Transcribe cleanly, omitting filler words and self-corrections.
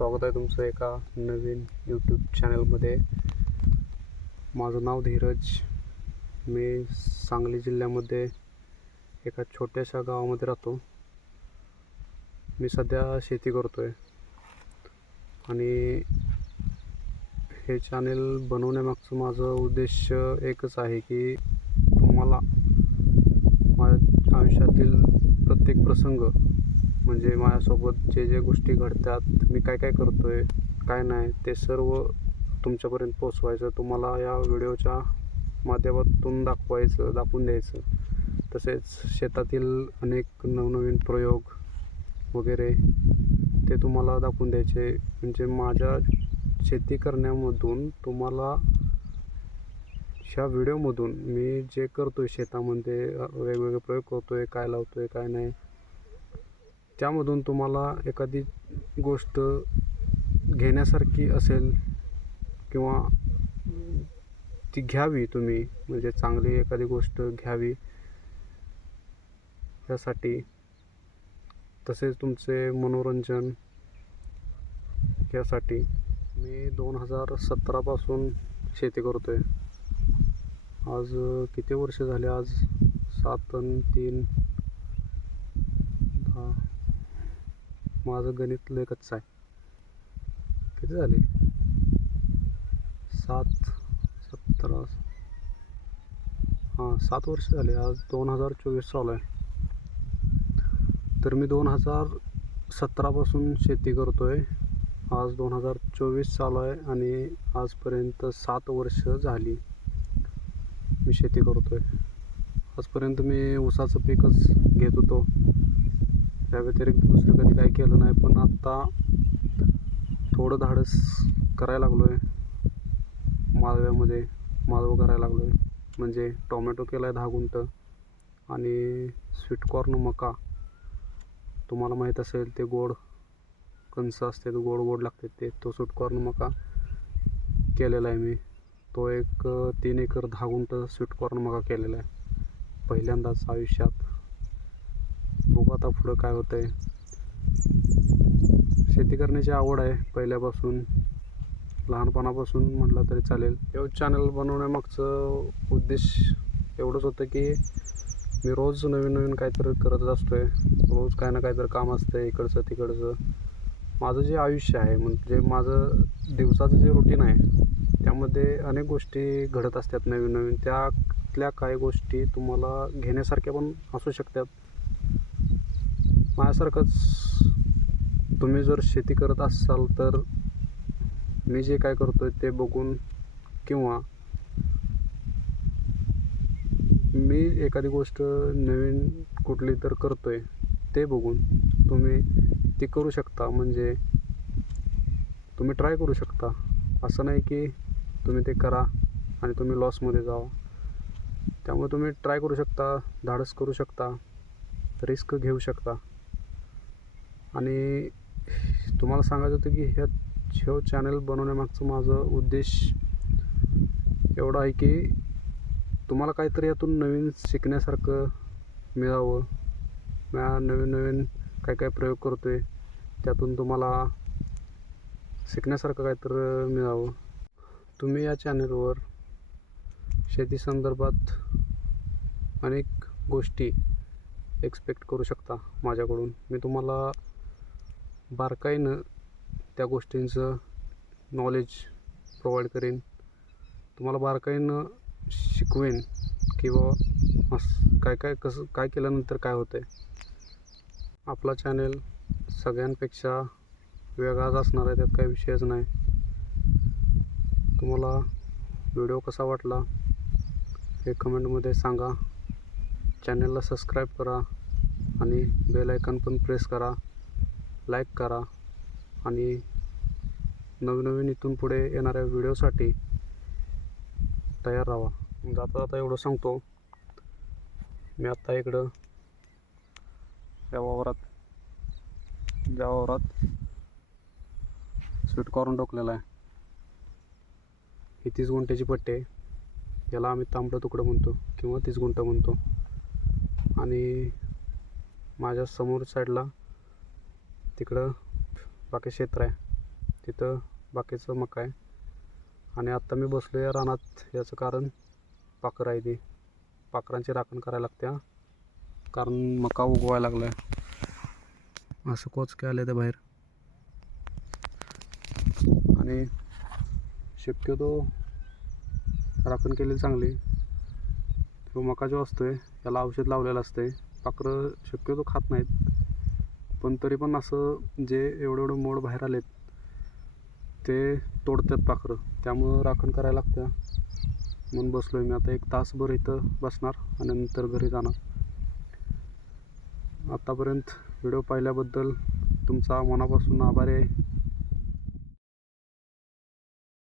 स्वागत आहे तुमचं एका नवीन यूट्यूब चॅनलमध्ये। माझं नाव धीरज। मी सांगली जिल्ह्यामध्ये एका छोट्याशा गावामध्ये राहतो। मी सध्या शेती करतो आहे आणि हे चॅनल बनवण्यामागचं माझं उद्देश एकच आहे की तुम्हाला माझ्या आयुष्यातील प्रत्येक प्रसंग म्हणजे माझ्यासोबत जे गोष्टी घडतात, मी काय काय करतोय, काय नाही, ते सर्व तुमच्यापर्यंत पोचवायचं, तुम्हाला या व्हिडिओच्या माध्यमातून दाखवून द्यायचं। तसेच शेतातील अनेक नवनवीन प्रयोग वगैरे ते तुम्हाला दाखवून द्यायचे। म्हणजे माझ्या शेती करण्यामधून तुम्हाला ह्या व्हिडिओमधून मी जे करतोय शेतामध्ये वेगवेगळे प्रयोग करतोय, काय लावतोय काय नाही, त्यामधून तुम्हाला एखादी गोष्ट घेण्यासारखी असेल किंवा ती घ्यावी तुम्ही, म्हणजे चांगली एखादी गोष्ट घ्यावी यासाठी, तसेच तुमचे मनोरंजन यासाठी। मी 2017 पासून शेती करतोय। आज किती वर्ष झाले? आज 7 आणि 3 10। माझं गणित लय कच्चं आहे। किती झाले? 7 17 7 वर्ष झाले। आज 2024 चालू आहे। तर मी 2017 पासून शेती करतोय। आज 2024 चालू आहे आणि आजपर्यंत 7 वर्ष झाली मी शेती करतोय। आजपर्यंत मी ऊसाचं पीकच घेत होतो, त्या व्यतिरिक्त दुसरं कधी काही केलं नाही। पण आत्ता थोडं धाडस करायला लागलो आहे, माळवं करायला लागलो आहे। म्हणजे टोमॅटो केला आहे 10 गुंठ आणि स्वीटकॉर्न मका, तुम्हाला माहीत असेल ते गोड कणसं असते, गोड लागते ते, तो स्वीटकॉर्न मका केलेला आहे मी। तो एक 3 एकर 10 गुंठ स्वीटकॉर्न मका केलेला आहे पहिल्यांदाच आयुष्यात। बघू आता पुढं काय होतंय। शेती करण्याची आवड आहे पहिल्यापासून, लहानपणापासून म्हटलं तरी चालेल। हे चॅनल बनवण्यामागचं उद्देश एवढंच होतं की मी रोज नवीन काहीतरी करत असतोय, रोज काय ना काहीतरी काम असतं इकडचं तिकडचं। माझं जे आयुष्य आहे, म्हणजे माझं दिवसाचं जे रुटीन आहे, त्यामध्ये अनेक गोष्टी घडत असतात नवीन। त्यातल्या काही गोष्टी तुम्हाला घेण्यासारख्या पण असू शकतात। माझ्यासारखंच तुम्ही जर शेती करत असाल तर मी जे काय करतोय ते बघून, किंवा मी एखादी गोष्ट नवीन कुठली तर करतोय ते बघून तुम्ही ती करू शकता। म्हणजे तुम्ही ट्राय करू शकता। असं नाही की तुम्ही ते करा आणि तुम्ही लॉसमध्ये जावा। त्यामुळे तुम्ही ट्राय करू शकता, धाडस करू शकता, रिस्क घेऊ शकता। आणि तुम्हाला सांगायचं होतं की ह्या चॅनल बनवण्यामागचं माझं उद्देश एवढा आहे की तुम्हाला काहीतरी यातून नवीन शिकण्यासारखं मिळावं। मी नवीन काय प्रयोग करतोय, त्यातून तुम्हाला शिकण्यासारखं काहीतरी मिळावं। तुम्ही या चॅनलवर शेती संदर्भात अनेक गोष्टी एक्सपेक्ट करू शकता माझ्याकडून। मी तुम्हाला बारकाईनं त्या गोष्टींचं नॉलेज प्रोव्हाइड करेन, तुम्हाला बारकाईनं शिकवेन किंवा काय केल्यानंतर काय होतं आहे। आपला चॅनल सगळ्यांपेक्षा वेगळाच असणार आहे, त्यात काही विषयच नाही। तुम्हाला व्हिडिओ कसा वाटला हे कमेंटमध्ये सांगा। चॅनलला सबस्क्राईब करा आणि बेल आयकॉन पण प्रेस करा, लाईक करा आणि नवीन इथून पुढे येणाऱ्या व्हिडिओसाठी तयार राहा। जाता एवढं सांगतो, मी आत्ता इकडं ज्या वावरात स्वीटकॉर्न टोकलेला आहे, ही 30 गुंठ्याची पट्टी आहे। याला आम्ही तांबडं तुकडं म्हणतो किंवा 30 गुंठ म्हणतो। आणि माझ्या समोर साईडला तिकडं बाकी क्षेत्र आहे। तिथं बाकीचं मका आहे. आणि आत्ता मी बसलो आहे रानात, याचं कारण पाखरं आहे. ती पाखरांची राखण करायला लागते, कारण मका उगवायला लागला आहे. असं कोचके आले ते बाहेर. आणि शक्यतो राखण केलेली चांगली. तो मका जो असतोय त्याला औषध लावलेलं असते. पाखरं शक्यतो खात नाहीत, पण तरी पण असं जे एवढे मोड बाहेर आलेत ते तोडतात पाखरं, त्यामुळं राखण करायला लागतं. म्हणून बसलो आहे मी आता. 1 तासभर इथं बसणार आणि नंतर घरी जाणार. आत्तापर्यंत व्हिडिओ पाहिल्याबद्दल तुमचा मनापासून आभार आहे.